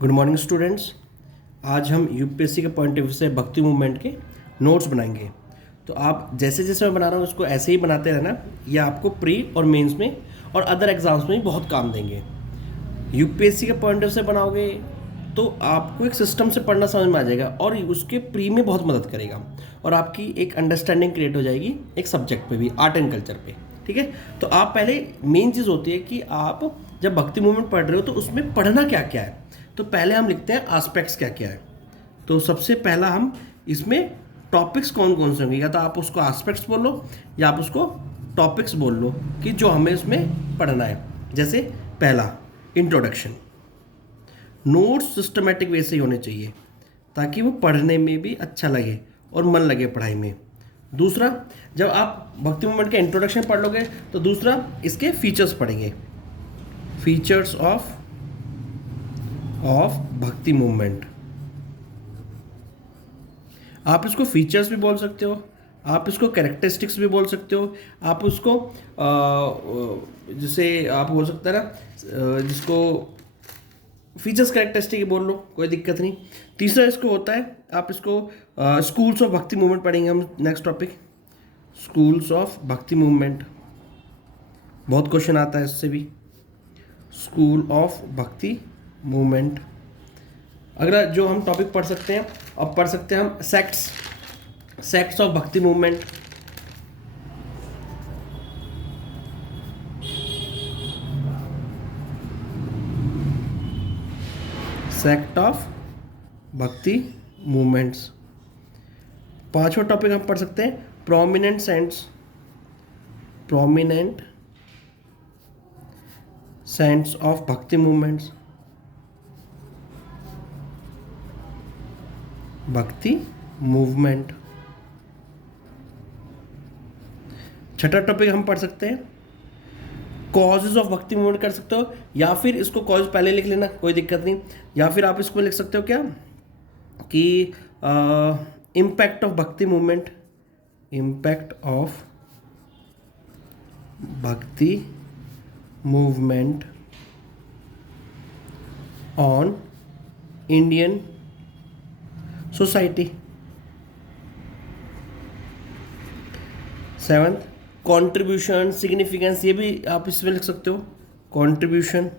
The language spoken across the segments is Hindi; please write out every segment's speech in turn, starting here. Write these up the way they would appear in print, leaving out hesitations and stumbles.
Good morning students. आज हम यूपीएससी के पॉइंट ऑफ व्यू से भक्ति मूवमेंट के नोट्स बनाएंगे। तो आप जैसे जैसे मैं बना रहा हूँ उसको ऐसे ही बनाते रहना। ये आपको प्री और मेंस में और अदर एग्जाम्स में भी बहुत काम देंगे। यूपीएससी के पॉइंट ऑफ से बनाओगे तो आपको एक सिस्टम से पढ़ना समझ में आ जाएगा और उसके प्री में बहुत मदद करेगा और आपकी एक अंडरस्टैंडिंग क्रिएट हो जाएगी एक सब्जेक्ट पे भी, आर्ट एंड कल्चर पे। ठीक है, तो आप पहले मेन चीज़ होती है कि आप जब भक्ति मूवमेंट पढ़ रहे हो तो उसमें पढ़ना क्या क्या है। तो पहले हम लिखते हैं एस्पेक्ट्स क्या क्या है। तो सबसे पहला हम इसमें टॉपिक्स कौन कौन से होंगे, या तो आप उसको एस्पेक्ट्स बोल लो या आप उसको टॉपिक्स बोल लो कि जो हमें इसमें पढ़ना है। जैसे पहला इंट्रोडक्शन, नोट्स सिस्टमेटिक वे से ही होने चाहिए ताकि वो पढ़ने में भी अच्छा लगे और मन लगे पढ़ाई में। दूसरा, जब आप भक्ति मूवमेंट के इंट्रोडक्शन पढ़ लोगे तो दूसरा इसके फीचर्स पढ़ेंगे, फीचर्स ऑफ भक्ति मूवमेंट। आप इसको फीचर्स भी बोल सकते हो, आप इसको कैरेक्टरिस्टिक्स भी बोल सकते हो, आप उसको जैसे आप बोल सकते हैं ना, जिसको फीचर्स कैरेक्टरिस्टिक बोल लो, कोई दिक्कत नहीं। तीसरा इसको होता है, आप इसको स्कूल्स ऑफ भक्ति मूवमेंट पढ़ेंगे हम। नेक्स्ट टॉपिक स्कूल्स ऑफ भक्ति मूवमेंट, बहुत क्वेश्चन आता है इससे भी। स्कूल ऑफ भक्ति मूवमेंट। अगर जो हम टॉपिक पढ़ सकते हैं, अब पढ़ सकते हैं हम सेक्ट्स ऑफ भक्ति मूवमेंट। सेक्ट ऑफ भक्ति मूवमेंट्स। पांचवा टॉपिक हम पढ़ सकते हैं प्रोमिनेंट सेंट्स ऑफ भक्ति मूवमेंट्स। भक्ति मूवमेंट। छठा टॉपिक हम पढ़ सकते हैं कॉजेज ऑफ भक्ति मूवमेंट कर सकते हो, या फिर इसको कॉज पहले लिख लेना, कोई दिक्कत नहीं। या फिर आप इसको लिख सकते हो क्या कि इम्पैक्ट ऑफ भक्ति मूवमेंट, इम्पैक्ट ऑफ भक्ति movement on Indian society. Seventh, contribution significance, ये भी आप इसमें लिख सकते हो, कंट्रीब्यूशन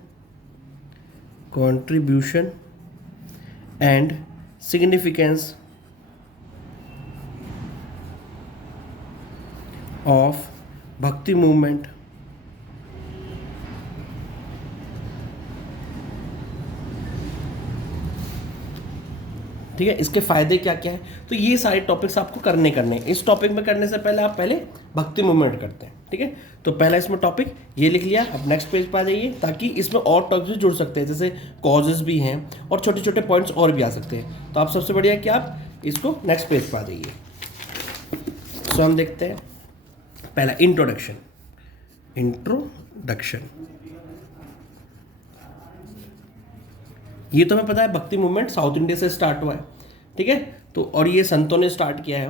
एंड सिग्निफिकेंस ऑफ भक्ति मूवमेंट। ठीक है, इसके फायदे क्या क्या है। तो ये सारे टॉपिक्स आपको करने हैं। इस टॉपिक में करने से पहले आप पहले भक्ति मूवमेंट करते हैं। ठीक है, तो पहला इसमें टॉपिक ये लिख लिया। अब नेक्स्ट पेज पर आ जाइए, ताकि इसमें और टॉपिक्स भी जुड़ सकते हैं, जैसे कॉजेज भी हैं और छोटे छोटे पॉइंट्स और भी आ सकते हैं। तो आप सबसे बढ़िया कि आप इसको नेक्स्ट पेज पर आ जाइए। तो हम देखते हैं पहला इंट्रोडक्शन। ये तो हमें पता है भक्ति मूवमेंट साउथ इंडिया से स्टार्ट हुआ है। ठीक है, तो और ये संतों ने स्टार्ट किया है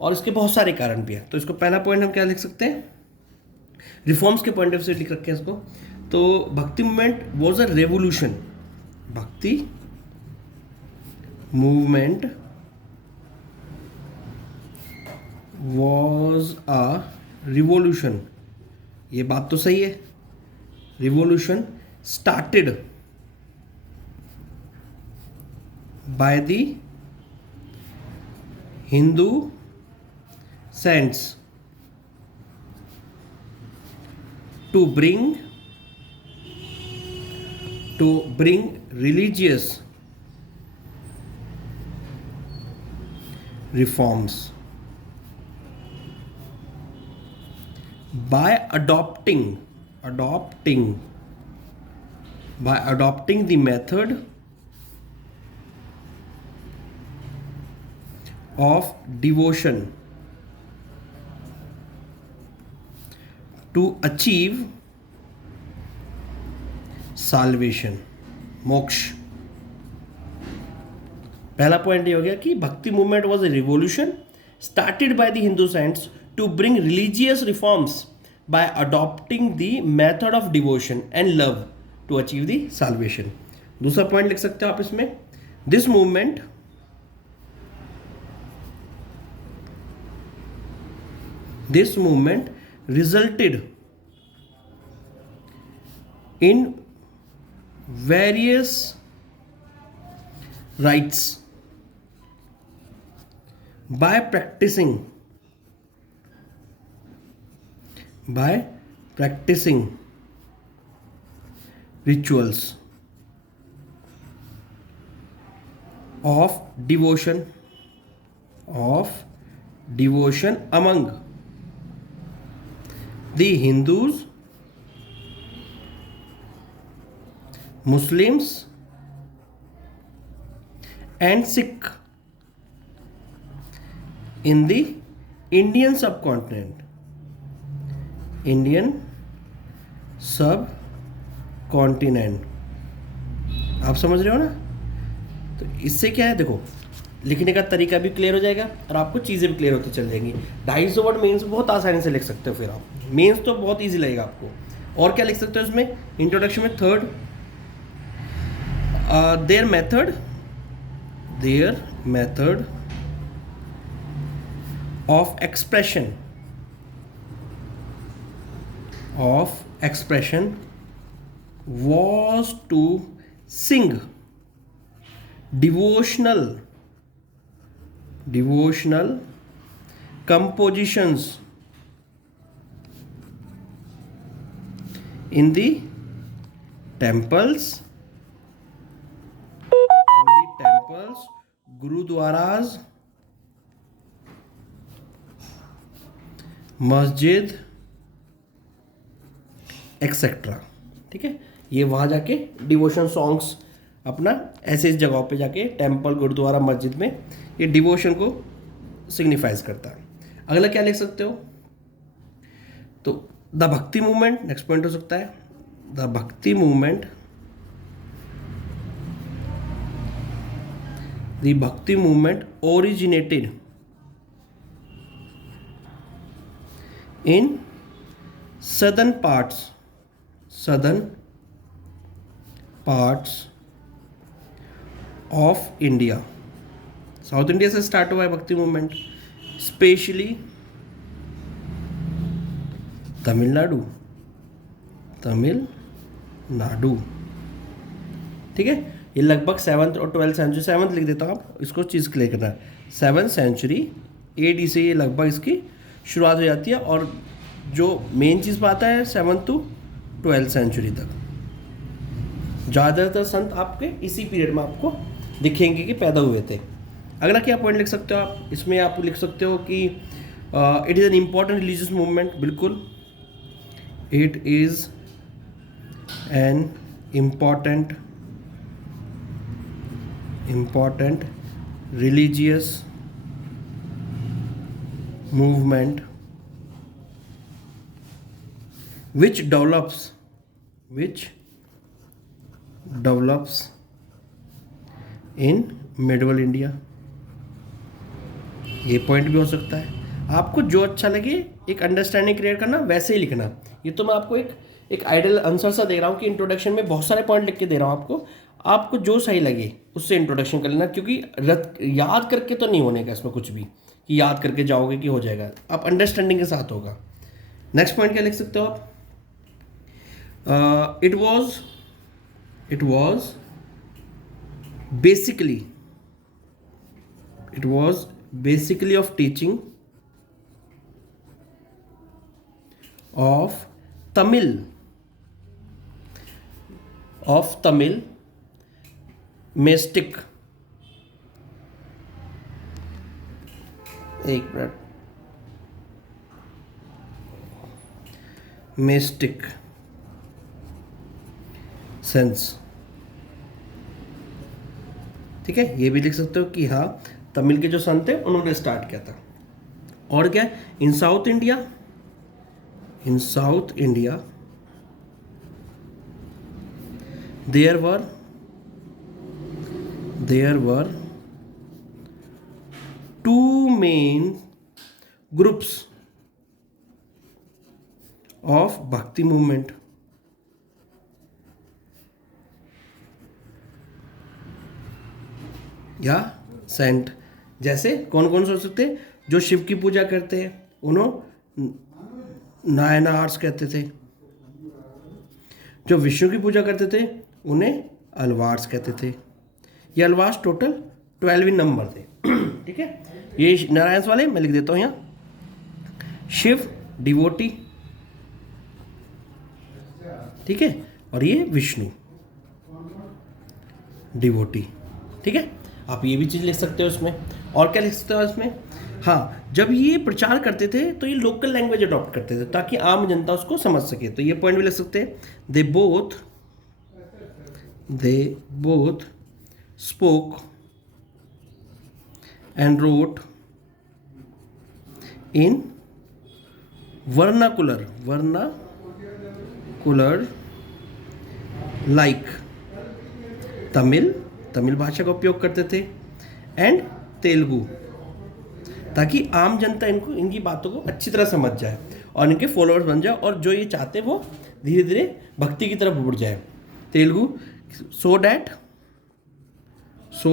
और इसके बहुत सारे कारण भी हैं। तो इसको पहला पॉइंट हम क्या लिख सकते हैं, रिफॉर्म्स के पॉइंट ऑफ से लिख रखे हैं इसको। तो भक्ति मूवमेंट वॉज अ रेवोल्यूशन, भक्ति मूवमेंट वॉज अ रिवोल्यूशन। ये बात तो सही है, revolution started by the Hindu saints to bring religious reforms by adopting the method of devotion to achieve salvation, मोक्ष। पहला पॉइंट ये हो गया कि Bhakti movement was a revolution started by the Hindu saints to bring religious reforms by adopting the method of devotion and love to achieve the salvation. दूसरा पॉइंट लिख सकते हो आप इसमें, this movement resulted in various rights by practicing rituals of devotion among the Hindus, Muslims and Sikh in the Indian subcontinent. आप समझ रहे हो ना? तो इससे क्या है, देखो लिखने का तरीका भी क्लियर हो जाएगा और आपको चीज़ें भी क्लियर होती चल जाएंगी। 250 वर्ड मेंस बहुत आसानी से लिख सकते हो फिर आप, मेंस तो बहुत इजी लगेगा आपको। और क्या लिख सकते हो इसमें, इंट्रोडक्शन में third, there method of expression was to sing devotional compositions in the temples, gurudwaras, मस्जिद एक्सेट्रा। ठीक है, ये वहाँ जाके डिवोशन सॉन्ग्स अपना ऐसे इस जगहों पे जाके टेम्पल, गुरुद्वारा, मस्जिद में ये डिवोशन को सिग्निफाइज करता है। अगला क्या लिख सकते हो, तो द भक्ति मूवमेंट नेक्स्ट पॉइंट हो सकता है। द भक्ति movement originated in southern parts of India। South India से स्टार्ट हुआ है भक्ति मूवमेंट, स्पेशली तमिलनाडु। ठीक है, ये लगभग 7th और 12th सेंचुरी, 7th लिख देता हूँ, आप इसको चीज़ क्लियर करना है। 7th सेंचुरी AD से ये लगभग इसकी शुरुआत हो जाती है और जो मेन चीज़ पाता है 7th to 12th सेंचुरी तक। ज़्यादातर संत आपके इसी पीरियड में आपको दिखेंगे कि पैदा हुए थे। अगला क्या पॉइंट लिख सकते हो आप इसमें, आप लिख सकते हो कि it is an important religious movement. बिल्कुल, it is an important religious movement which develops in medieval India। ये पॉइंट भी हो सकता है। आपको जो अच्छा लगे एक अंडरस्टैंडिंग क्रिएट करना, वैसे ही लिखना। ये तो मैं आपको एक आइडियल आंसर सा दे रहा हूँ कि इंट्रोडक्शन में बहुत सारे पॉइंट लिख के दे रहा हूँ आपको जो सही लगे उससे इंट्रोडक्शन कर लेना, क्योंकि याद करके तो नहीं होने का इसमें कुछ भी कि याद करके जाओगे कि हो जाएगा, आप अंडरस्टैंडिंग के साथ होगा। नेक्स्ट पॉइंट क्या लिख सकते हो आप, it was basically of teaching of Tamil mastic. एक मिनट, मेस्टिक सेंस। ठीक है, ये भी लिख सकते हो कि हाँ तमिल के जो संत थे उन्होंने स्टार्ट किया था। और क्या, in South India there were two main groups of bhakti movement। या सेंट। जैसे कौन कौन से हो सकते हैं? जो शिव की पूजा करते हैं उन्हों नायनार्स कहते थे, जो विष्णु की पूजा करते थे उन्हें अलवार्स कहते थे। ये अलवार्स टोटल 12 नंबर थे। ठीक है, ये नारायण वाले मैं लिख देता हूँ यहाँ, शिव डिवोटी, ठीक है, और ये विष्णु डिवोटी। ठीक है, आप ये भी चीज़ लिख सकते हो इसमें। और क्या लिख सकते हो इसमें? हाँ, जब ये प्रचार करते थे तो ये लोकल लैंग्वेज अडॉप्ट करते थे ताकि आम जनता उसको समझ सके। तो ये पॉइंट भी लिख सकते हैं, they both spoke and wrote in vernacular like Tamil भाषा का उपयोग करते थे, एंड तेलुगु, ताकि आम जनता इनकी बातों को अच्छी तरह समझ जाए और इनके फॉलोअर्स बन जाए, और जो ये चाहते हैं वो धीरे धीरे भक्ति की तरफ बढ़ जाए। Telugu, so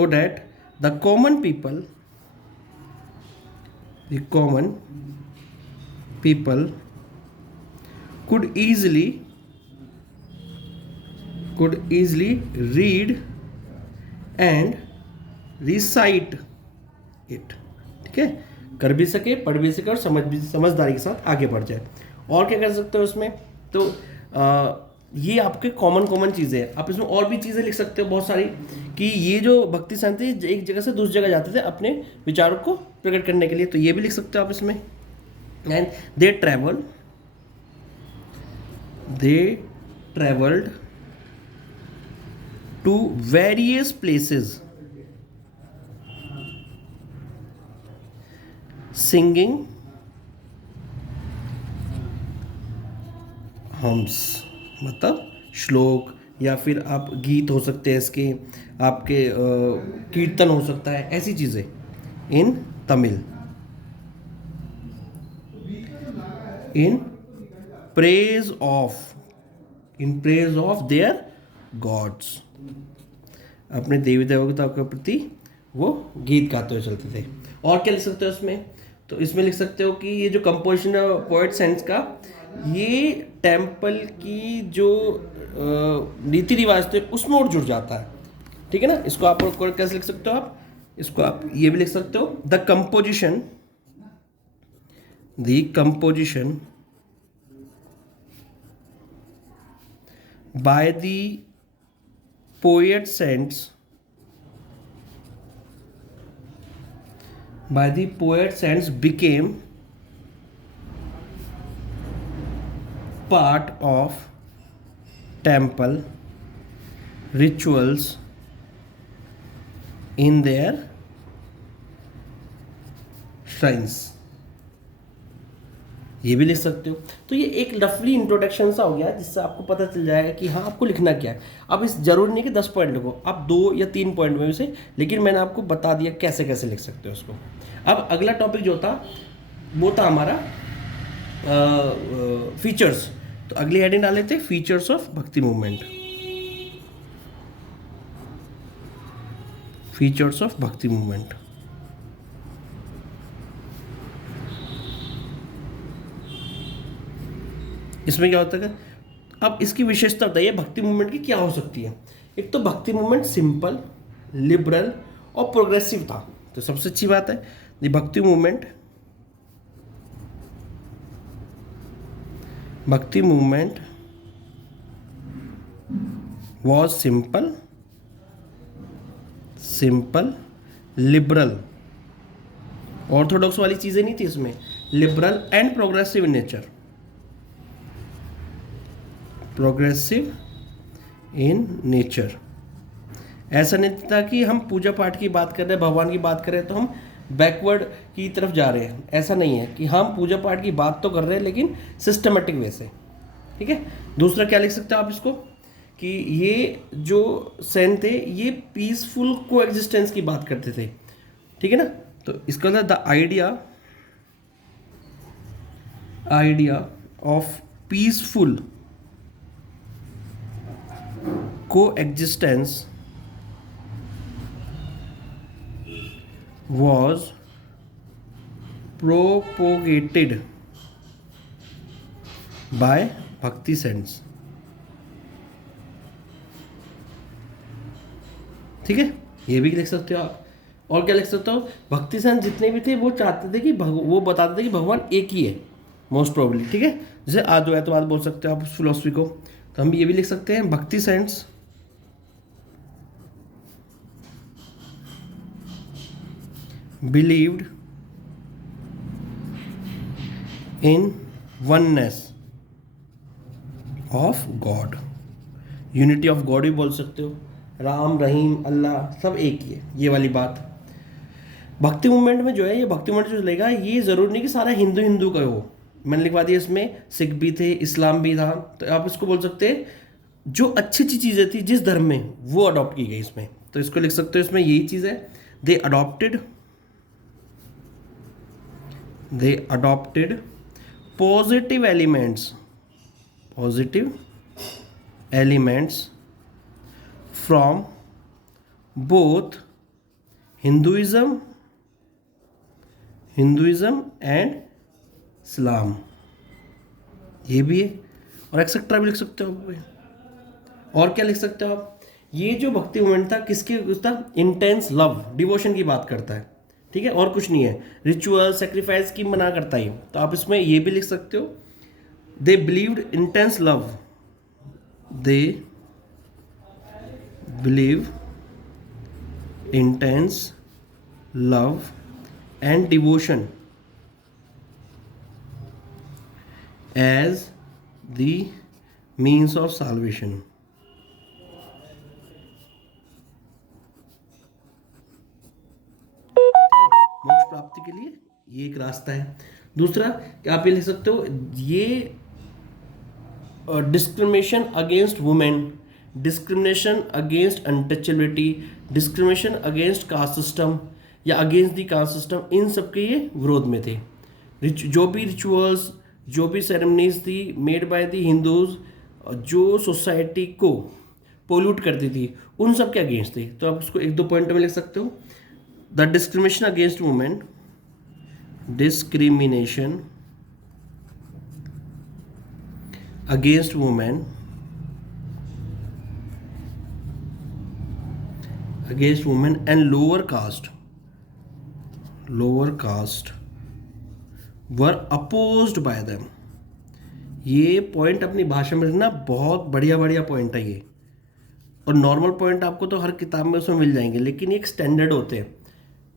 that the common people could easily read and recite it। ठीक है, कर भी सके, पढ़ भी सके और समझदारी के साथ आगे बढ़ जाए। और क्या कर सकते हो इसमें? तो ये आपके कॉमन चीज़ें हैं। आप इसमें और भी चीज़ें लिख सकते हो बहुत सारी, कि ये जो भक्ति संत थे एक जगह से दूसरी जगह जाते थे अपने विचारों को प्रकट करने के लिए, तो ये भी लिख सकते हो आप इसमें। And they traveled to various places singing hymns, मतलब श्लोक, या फिर आप गीत हो सकते हैं इसके, आपके कीर्तन हो सकता है, ऐसी चीज़ें in Tamil, in praise of their gods, अपने देवी देवता के प्रति वो गीत गाते हुए चलते थे। और क्या लिख सकते हो इसमें? तो इसमें लिख सकते हो कि ये जो कंपोजिशन पोएट सेंस का, ये टेम्पल की जो रीति रिवाज थे उसमें और जुड़ जाता है। ठीक है ना, इसको आप और कैसे लिख सकते हो? आप इसको आप ये भी लिख सकते हो, the composition by the poet saints became part of temple rituals in their shrines। ये भी लिख सकते हो। तो ये एक रफली इंट्रोडक्शन सा हो गया जिससे आपको पता चल जाएगा कि हाँ आपको लिखना क्या है। अब इस जरूरी नहीं कि 10 पॉइंट लिखो, आप 2 या 3 पॉइंट में से, लेकिन मैंने आपको बता दिया कैसे कैसे लिख सकते हो उसको। अब अगला टॉपिक जो था वो था हमारा फीचर्स। तो अगली हेडिंग डाल लेते, फीचर्स ऑफ भक्ति मूवमेंट। फीचर्स ऑफ भक्ति मूवमेंट। इसमें क्या होता है? अब इसकी विशेषता बताइए भक्ति मूवमेंट की क्या हो सकती है। एक तो भक्ति मूवमेंट सिंपल, लिबरल और प्रोग्रेसिव था, तो सबसे अच्छी बात है। द भक्ति movement was simple, liberal, Orthodox वाली चीज़ें नहीं थी इसमें, liberal and progressive in nature. ऐसा नहीं था कि हम पूजा पाठ की बात कर रहे हैं, भगवान की बात कर रहे हैं तो हम बैकवर्ड की तरफ जा रहे हैं। ऐसा नहीं है कि हम पूजा पाठ की बात तो कर रहे हैं लेकिन सिस्टमेटिक वे से। ठीक है, दूसरा क्या लिख सकते हो आप इसको, कि ये जो सेंट थे ये पीसफुल को एग्जिस्टेंस की बात करते थे। ठीक है ना, तो इसका मतलब द आइडिया ऑफ पीसफुल को एग्जिस्टेंस was propagated by भक्ति सेंट्स। ठीक है, ये भी लिख सकते हो आप। और क्या लिख सकते हो, भक्ति सेंस जितने भी थे वो चाहते थे कि वो बताते थे कि भगवान एक ही है मोस्ट प्रोबेबली। ठीक है, जैसे अद्वैतवाद बोल सकते हो आप उस फिलोसफी को। तो हम ये भी लिख सकते हैं, भक्ति sense believed in oneness of God. Unity of God भी बोल सकते हो, राम रहीम अल्लाह सब एक ही है, ये वाली बात। भक्ति मूवमेंट में जो है, ये भक्ति मूवमेंट जो चलेगा, ये ज़रूरी नहीं कि सारा हिंदू हिंदू का हो। मैंने लिखवा दिया इसमें, सिख भी थे, इस्लाम भी था। तो आप इसको बोल सकते हैं जो अच्छी अच्छी चीज़ें थी जिस धर्म में, वो अडॉप्ट की गई इसमें। तो इसको लिख सकते हो, इसमें यही चीज़ है, they adopted positive elements from both Hinduism and Islam, ये भी है। और एक्सेट्रा भी लिख सकते हो आप। और क्या लिख सकते हो आप, ये जो भक्ति मूवमेंट था किसके था, इंटेंस लव डिवोशन की बात करता है। ठीक है, और कुछ नहीं है, रिचुअल सेक्रीफाइस की मना करता ही। तो आप इसमें ये भी लिख सकते हो, they believed intense love, they believe intense love and devotion as the means of salvation। मोक्ष प्राप्ति के लिए ये एक रास्ता है। दूसरा कि आप ये लिख सकते हो, ये discrimination against women, discrimination against untouchability, discrimination against caste system या अगेंस्ट द कास्ट सिस्टम, इन सब के ये विरोध में थे। जो भी रिचुअल्स, जो भी सेरेमनीज थी मेड बाय द हिंदूज, जो सोसाइटी को पोल्यूट करती थी, उन सब के अगेंस्ट थे। तो आप उसको एक दो पॉइंट में लिख सकते हो, the discrimination against women, discrimination against women and lower caste were opposed by them। ये पॉइंट अपनी भाषा में लिखना, बहुत बढ़िया बढ़िया पॉइंट है ये। और नॉर्मल पॉइंट आपको तो हर किताब में उसमें मिल जाएंगे, लेकिन एक स्टैंडर्ड होते हैं।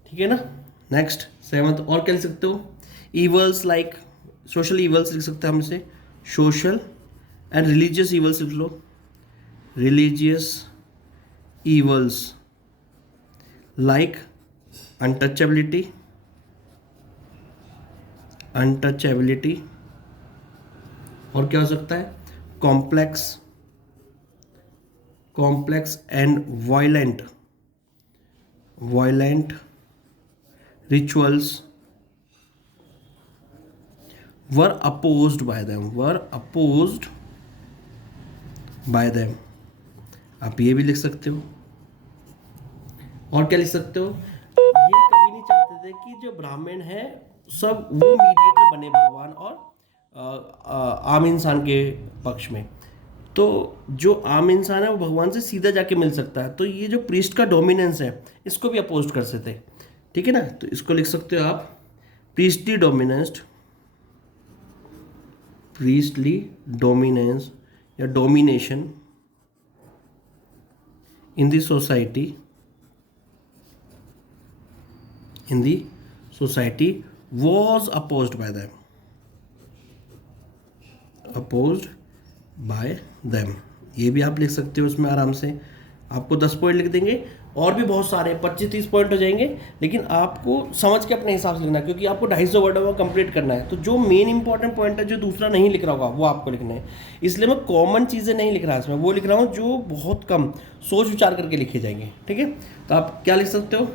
ठीक है ना। नेक्स्ट 7th, और क्या लिख सकते हो, ईवल्स लाइक, सोशल ईवल्स लिख सकते हैं हम इसे, सोशल एंड रिलीजियस ईवल्स लिख लो, रिलीजियस ईवल्स like untouchability और क्या हो सकता है, complex and violent rituals were opposed by them। आप ये भी लिख सकते हो। और क्या लिख सकते हो, ये कभी नहीं चाहते थे कि जो ब्राह्मण है सब वो मीडिएटर बने भगवान और आम इंसान के पक्ष में। तो जो आम इंसान है वो भगवान से सीधा जाके मिल सकता है। तो ये जो प्रीस्ट का डोमिनेंस है, इसको भी अपोज कर सकते थे। ठीक है ना। तो इसको लिख सकते हो आप, प्रीस्टली डोमिनेंस या domination in the society was opposed by them। ये भी आप लिख सकते हो इसमें आराम से। आपको 10 पॉइंट लिख देंगे, और भी बहुत सारे 25-30 पॉइंट हो जाएंगे, लेकिन आपको समझ के अपने हिसाब से लिखना है, क्योंकि आपको 250 वर्ड में कंप्लीट करना है। तो जो मेन इंपॉर्टेंट पॉइंट है, जो दूसरा नहीं लिख रहा होगा, वो आपको लिखना है। इसलिए मैं कॉमन चीज़ें नहीं लिख रहा इसमें, वो लिख रहा हूँ जो बहुत कम सोच विचार करके लिखे जाएंगे। ठीक है। तो आप क्या लिख सकते हो,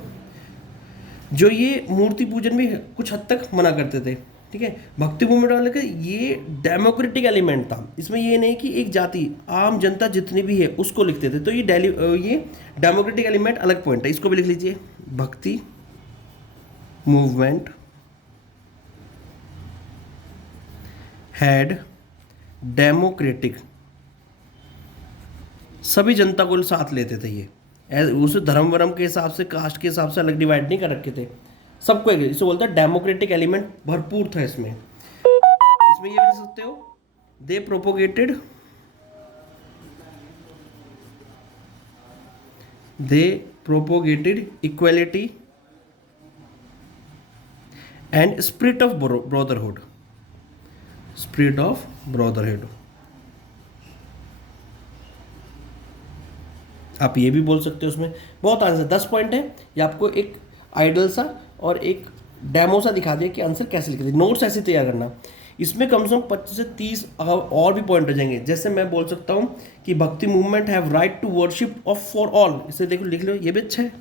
जो ये मूर्ति पूजन भी कुछ हद तक मना करते थे। ठीक है। भक्ति मूवमेंट वाले का ये डेमोक्रेटिक एलिमेंट था। इसमें ये नहीं कि एक जाति, आम जनता जितनी भी है उसको लिखते थे। तो ये डेमोक्रेटिक एलिमेंट अलग पॉइंट है, इसको भी लिख लीजिए। भक्ति मूवमेंट हैड डेमोक्रेटिक, सभी जनता को साथ लेते थे ये, उस धर्म वरम के हिसाब से, कास्ट के हिसाब से अलग डिवाइड नहीं कर रखे थे, सबको एक, इसे बोलते हैं डेमोक्रेटिक एलिमेंट भरपूर था इसमें। इसमें ये भी लिख सकते हो, they propagated equality and spirit of brotherhood, spirit of brotherhood. आप ये भी बोल सकते हो, उसमें बहुत आंसर 10 पॉइंट है, ये आपको एक आइडल सा और एक डेमो सा दिखा दिया कि आंसर कैसे लिखते हैं। नोट्स ऐसे तैयार करना, इसमें कम से कम 25 से 30 और भी पॉइंट हो जाएंगे। जैसे मैं बोल सकता हूँ कि Bhakti movement have right to worship of for all, इसे देखो लिख लो, ये भी अच्छा है।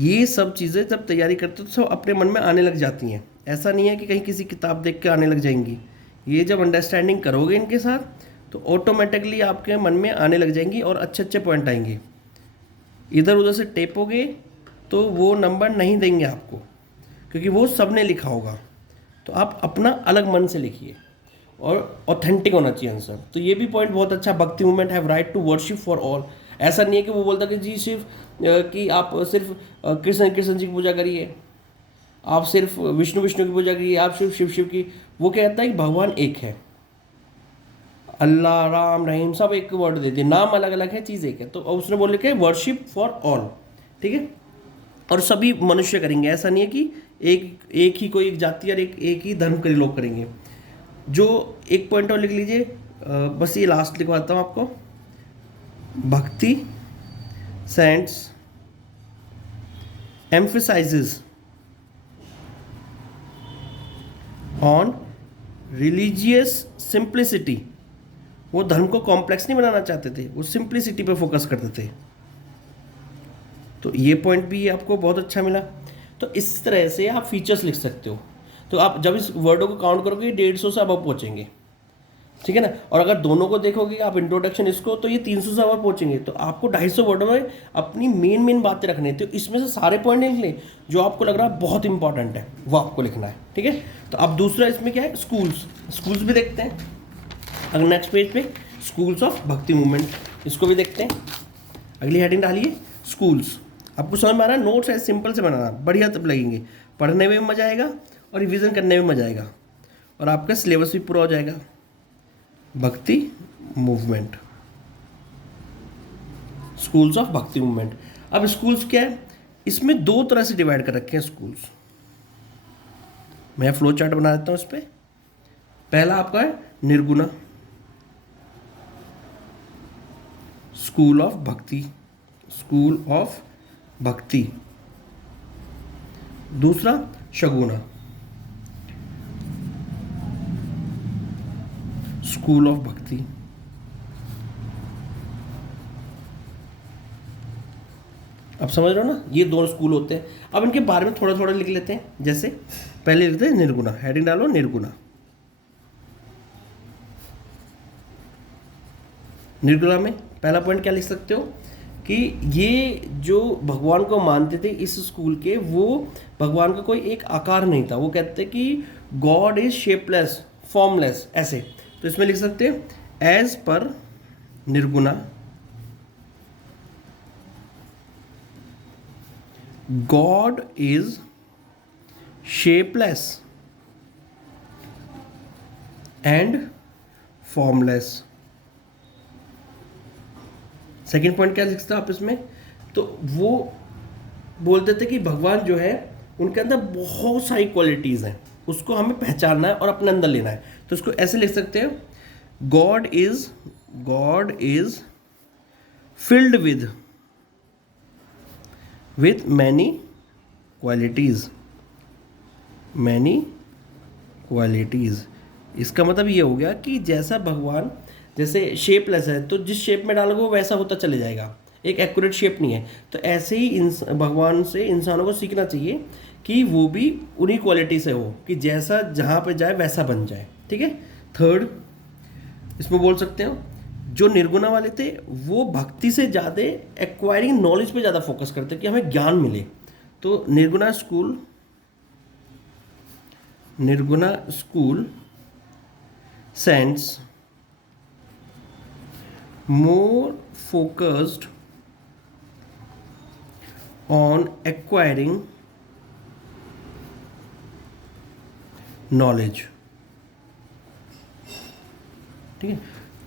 ये सब चीज़ें जब तैयारी करते हो तो सब अपने मन में आने लग जाती हैं, ऐसा नहीं है कि कहीं किसी किताब देख के आने लग जाएंगी। ये जब अंडरस्टैंडिंग करोगे इनके साथ तो ऑटोमेटिकली आपके मन में आने लग जाएंगी और अच्छे अच्छे पॉइंट आएंगे। इधर उधर से टेपोगे तो वो नंबर नहीं देंगे आपको, क्योंकि वो सब ने लिखा होगा। तो आप अपना अलग मन से लिखिए और ऑथेंटिक होना चाहिए आंसर। तो ये भी पॉइंट बहुत अच्छा, Bhakti movement have right to worship for all. ऐसा नहीं है कि वो बोलता कि जी सिर्फ कि आप सिर्फ कृष्ण जी की पूजा करिए, आप सिर्फ विष्णु की पूजा करिए, आप सिर्फ शिव की। वो कहता है कि भगवान एक है, अल्लाह, राम, रहीम सब एक वर्ड देते हैं, नाम अलग अलग है, चीज़ एक है। तो उसने बोल के वर्शिप फॉर ऑल, ठीक है, और सभी मनुष्य करेंगे। ऐसा नहीं है कि एक ही कोई एक जाति और एक ही धर्म के लोग करेंगे। जो एक पॉइंट और लिख लीजिए, बस ये लास्ट लिखवाता हूँ आपको। भक्ति cents emphasizes on religious simplicity। वो धर्म को कॉम्प्लेक्स नहीं बनाना चाहते थे, वो सिंप्लिसिटी पे फोकस करते थे। तो ये पॉइंट भी आपको बहुत अच्छा मिला। तो इस तरह से आप फीचर्स लिख सकते हो। तो आप जब इस वर्डों को काउंट करोगे 150 से अब पहुँचेंगे, ठीक है ना। और अगर दोनों को देखोगे आप इंट्रोडक्शन इसको, तो ये 300 से और पहुँचेंगे। तो आपको 250 वर्डों में अपनी मेन बातें रखनी है। तो इसमें से सारे पॉइंट लिख लें जो आपको लग रहा है बहुत इंपॉर्टेंट है, वो आपको लिखना है, ठीक है। तो अब दूसरा इसमें क्या है, स्कूल्स भी देखते हैं। अगर नेक्स्ट पेज पे स्कूल्स ऑफ भक्ति मूवमेंट, इसको भी देखते हैं। अगली हेडिंग डालिए स्कूल्स। आपको समझ में आ रहा है, नोट्स है सिंपल से बनाना, बढ़िया तब लगेंगे, पढ़ने में भी मज़ा आएगा और रिविज़न करने में मज़ा आएगा, और आपका सिलेबस भी पूरा हो जाएगा। भक्ति मूवमेंट, स्कूल्स ऑफ भक्ति मूवमेंट। अब स्कूल्स क्या है, इसमें दो तरह से डिवाइड कर रखे हैं स्कूल्स। मैं फ्लो चार्ट बना देता हूँ इस पर। पहला आपका है निर्गुणा, स्कूल ऑफ भक्ति। दूसरा शगुना, स्कूल ऑफ भक्ति। अब समझ रहे हो ना, ये दोनों स्कूल होते हैं। अब इनके बारे में थोड़ा थोड़ा लिख लेते हैं। जैसे पहले लिखते हैं निर्गुणा, हेडिंग डालो निर्गुणा। निर्गुणा में पहला पॉइंट क्या लिख सकते हो कि ये जो भगवान को मानते थे इस स्कूल के, वो भगवान का कोई एक आकार नहीं था। वो कहते कि गॉड इज शेपलेस, फॉर्मलेस, ऐसे। तो इसमें लिख सकते हैं as per nirguna God is shapeless and formless. Second point क्या लिख सकते हो आप इसमें, तो वो बोलते थे कि भगवान जो है उनके अंदर बहुत सारी क्वालिटीज़ हैं, उसको हमें पहचानना है और अपने अंदर लेना है। तो उसको ऐसे लिख सकते हैं, God is filled with many qualities. इसका मतलब ये हो गया कि जैसा भगवान, जैसे शेपलेस है तो जिस शेप में डालोगे वो वैसा होता चले जाएगा, एक एक्यूरेट शेप नहीं है। तो ऐसे ही भगवान से इंसानों को सीखना चाहिए कि वो भी उन्हीं क्वालिटी से हो, कि जैसा जहाँ पे जाए वैसा बन जाए, ठीक है। थर्ड इसमें बोल सकते हो, जो निर्गुणा वाले थे वो भक्ति से ज़्यादा एक्वायरिंग नॉलेज पे ज़्यादा फोकस करते कि हमें ज्ञान मिले। तो nirguna school tends more focused on acquiring knowledge। ठीक है,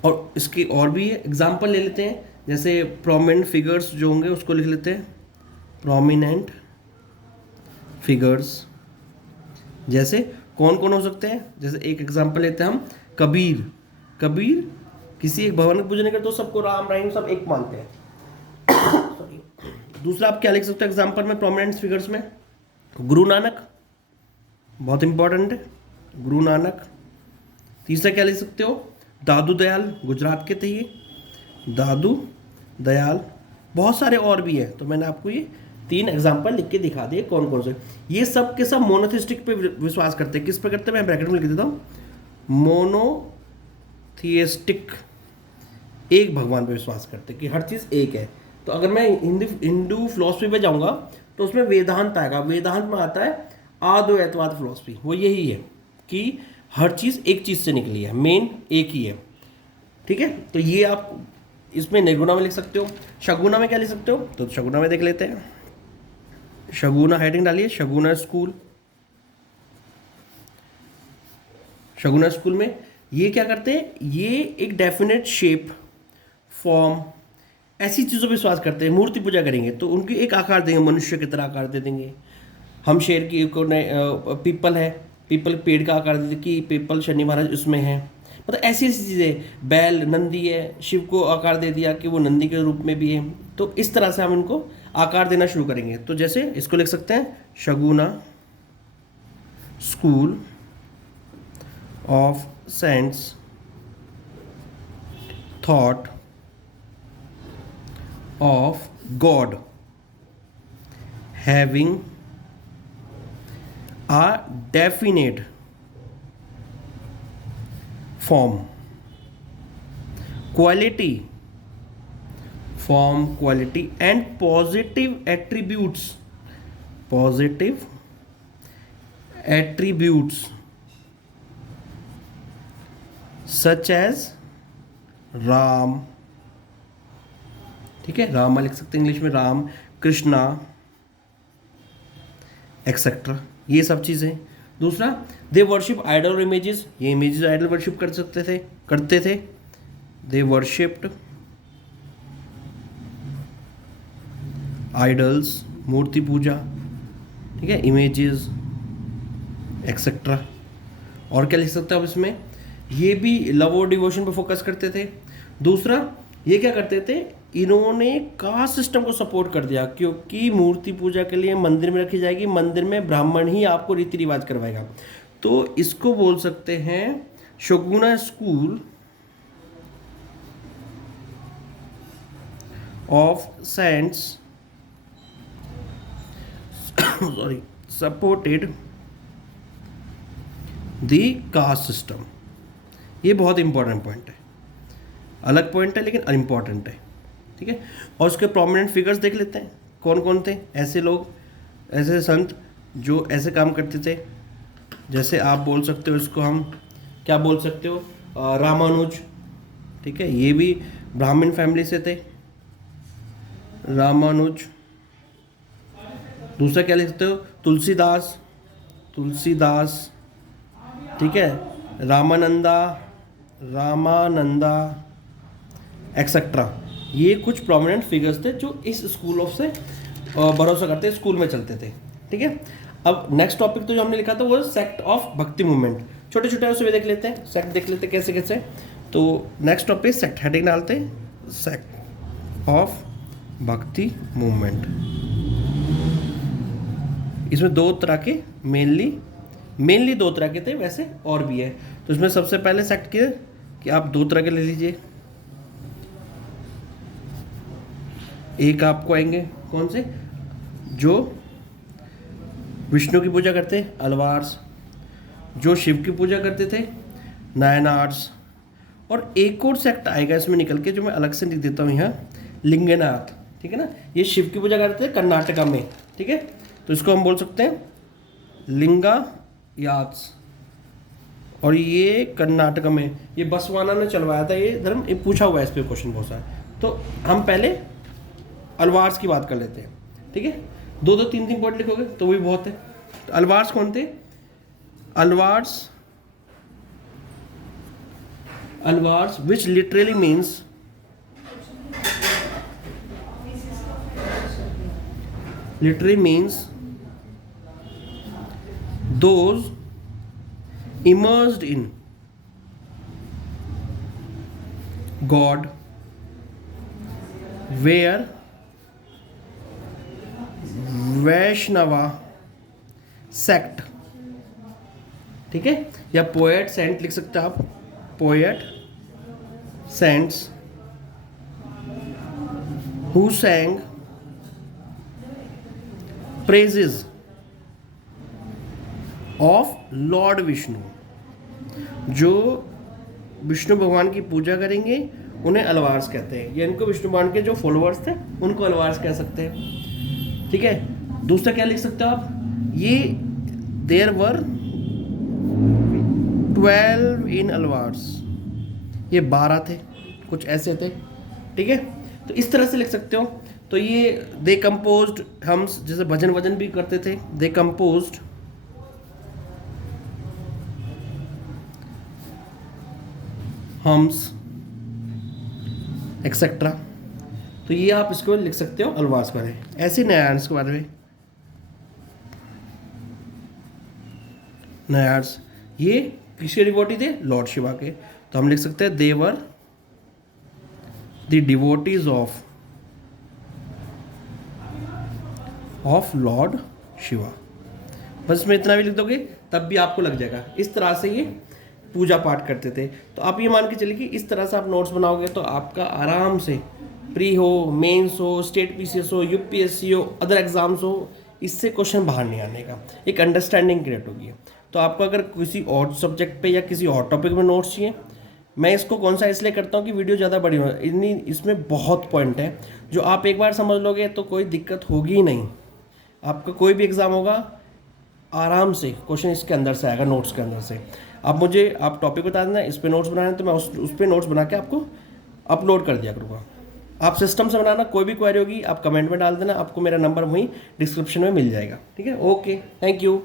और इसकी और भी एग्जाम्पल ले लेते हैं, जैसे प्रोमिनेंट फिगर्स जो होंगे उसको लिख लेते हैं। प्रोमिनेंट फिगर्स जैसे कौन कौन हो सकते हैं, जैसे एक एग्जाम्पल लेते हैं हम, कबीर किसी एक भगवान की पूजा नहीं करते, तो सबको राम रहीम सब एक मानते हैं। सॉरी। दूसरा आप क्या लिख सकते हो एग्जाम्पल में प्रोमिनेंट फिगर्स में, गुरु नानक, बहुत इंपॉर्टेंट है गुरु नानक। तीसरा क्या लिख सकते हो, दादू दयाल, गुजरात के थे ये दादू दयाल। बहुत सारे और भी है, तो मैंने आपको ये 3 एग्जाम्पल लिख के दिखा दिए कौन कौन से। ये सब के सब मोनोथिस्टिक पे विश्वास करते हैं। किस पे करते हैं, मैं ब्रैकेट में लिख देता हूँ, मोनोथिस्टिक, एक भगवान पे विश्वास करते हैं कि हर चीज़ एक है। तो अगर मैं हिंदू फिलॉसफी पे जाऊंगा तो उसमें वेदांत आएगा। वेदांत में आता है अद्वैतवाद फिलॉसफी, वो यही है कि हर चीज़ एक चीज़ से निकली है, मेन एक ही है। ठीक है, तो ये आप इसमें निर्गुणा में लिख सकते हो। शगुना में क्या लिख सकते हो, तो शगुना में देख लेते हैं। शगुना हेडिंग डालिए, शगुना स्कूल। शगुना स्कूल में ये क्या करते हैं, ये एक डेफिनेट शेप, फॉर्म, ऐसी चीज़ों पर विश्वास करते हैं। मूर्ति पूजा करेंगे तो उनकी एक आकार देंगे, मनुष्य की तरह आकार दे देंगे। हम शेर की को पीपल है, पीपल पेड़ का आकार दे दें कि पीपल शनि महाराज उसमें है। मतलब ऐसी ऐसी चीज़ें, बैल नंदी है, शिव को आकार दे दिया कि वो नंदी के रूप में भी है। तो इस तरह से हम इनको आकार देना शुरू करेंगे। तो जैसे इसको लिख सकते हैं, Shaguna school of sense thought of God having a definite form, quality, and positive attributes such as Ram. ठीक है, रामा लिख सकते हैं इंग्लिश में, राम, कृष्णा, एक्सेट्रा, ये सब चीज़ें। दूसरा, दे वर्शिप आइडल और इमेजेस, ये इमेजेस आइडल वर्शिप करते थे। दे वर्शिप्ड आइडल्स, मूर्ति पूजा, ठीक है, इमेजेस, एक्सेट्रा। और क्या लिख सकते हैं आप इसमें, ये भी लव और डिवोशन पे फोकस करते थे। दूसरा, ये क्या करते थे, इन्होंने कास्ट सिस्टम को सपोर्ट कर दिया, क्योंकि मूर्ति पूजा के लिए मंदिर में रखी जाएगी, मंदिर में ब्राह्मण ही आपको रीति रिवाज करवाएगा। तो इसको बोल सकते हैं Shaguna school of cents supported the caste system. ये बहुत इंपॉर्टेंट पॉइंट है, अलग पॉइंट है लेकिन इम्पॉर्टेंट है। ठीक है, और उसके प्रोमिनेंट फिगर्स देख लेते हैं कौन कौन थे। ऐसे लोग, ऐसे संत जो ऐसे काम करते थे, जैसे आप बोल सकते हो इसको, हम क्या बोल सकते हो, रामानुज। ठीक है, ये भी ब्राह्मण फैमिली से थे, रामानुज। दूसरा क्या लिख सकते हो, तुलसीदास। ठीक है, रामानंदा एक्सेट्रा। ये कुछ प्रोमिनेंट फिगर्स थे जो इस स्कूल ऑफ से भरोसा करते, स्कूल में चलते थे। ठीक है, अब नेक्स्ट टॉपिक तो जो हमने लिखा था वो सेक्ट ऑफ भक्ति मूवमेंट। छोटे छोटे उसे देख लेते हैं, सेक्ट देख लेते हैं कैसे कैसे। तो नेक्स्ट टॉपिक सेक्ट, हेडिंग डालते हैं, सेक्ट ऑफ भक्ति मूवमेंट। इसमें दो तरह के मेनली 2 तरह के थे, वैसे और भी है। तो इसमें सबसे पहले सेक्ट के कि आप 2 तरह के ले लीजिए। एक आपको आएंगे कौन से, जो विष्णु की पूजा करते अलवार्स, जो शिव की पूजा करते थे नायनार्स, और एक और सेक्ट आएगा इसमें निकल के, जो मैं अलग से लिख देता हूँ यहाँ, लिंगनाथ। ठीक है ना, ये शिव की पूजा करते थे कर्नाटका में। ठीक है, तो तो इसको हम बोल सकते हैं लिंगा यात्स। और ये कर्नाटक में, ये बसवाना ने चलवाया था ये धर्म, ये पूछा हुआ है इस पर क्वेश्चन बहुत सारा। तो हम पहले अलवार्स की बात कर लेते हैं, ठीक है। 2-2 3-3 पॉइंट लिखोगे तो वो भी बहुत है। तो अलवार्स कौन थे? Alvars which literally means those immersed in God, where Vaishnava sect, ठीक है। या पोएट सेंट लिख सकते हैं आप, poet saints who sang praises of Lord Vishnu, जो विष्णु भगवान की पूजा करेंगे उन्हें अलवार्स कहते हैं, या इनको विष्णु भगवान के जो फॉलोअर्स थे उनको अलवार्स कह सकते हैं, ठीक है। दूसरा क्या लिख सकते हो आप, ये देयर वर 12 इन अलवार्स, ये 12 थे, कुछ ऐसे थे, ठीक है। तो इस तरह से लिख सकते हो। तो ये दे कंपोज्ड, हम जैसे भजन वजन भी करते थे, दे कंपोज्ड हम्स एक्सेट्रा। तो ये आप इसको लिख सकते हो अलवार्स के बारे में। ऐसे नयार्स के बारे में, नयार्स ये किसके डिवोटी थे? लॉर्ड शिवा के। तो हम लिख सकते हैं they were the devotees of Lord Shiva. बस में इतना भी लिख दोगे तब भी आपको लग जाएगा। इस तरह से ये पूजा पाठ करते थे। तो आप ये मान के चलिए कि इस तरह से आप नोट्स बनाओगे तो आपका आराम से प्री हो, मेंस हो, स्टेट पीसीएस हो, यूपीएससी हो, अदर एग्जाम्स हो, इससे क्वेश्चन बाहर नहीं आने का, एक अंडरस्टैंडिंग क्रिएट होगी। तो आपको अगर किसी और सब्जेक्ट पे या किसी और टॉपिक में नोट्स चाहिए, मैं इसको कौन सा इसलिए करता हूँ कि वीडियो ज़्यादा बड़ी हो, इसमें बहुत पॉइंट है जो आप एक बार समझ लोगे तो कोई दिक्कत होगी ही नहीं। आपका कोई भी एग्ज़ाम होगा आराम से क्वेश्चन इसके अंदर से आएगा, नोट्स के अंदर से। आप मुझे आप टॉपिक बता देना, इस पे नोट्स बनाना, तो मैं उस पे नोट्स बना के आपको अपलोड कर दिया करूँगा। आप सिस्टम से बनाना, कोई भी क्वेरी होगी आप कमेंट में डाल देना, आपको मेरा नंबर वहीं डिस्क्रिप्शन में मिल जाएगा, ठीक है। Okay, thank you.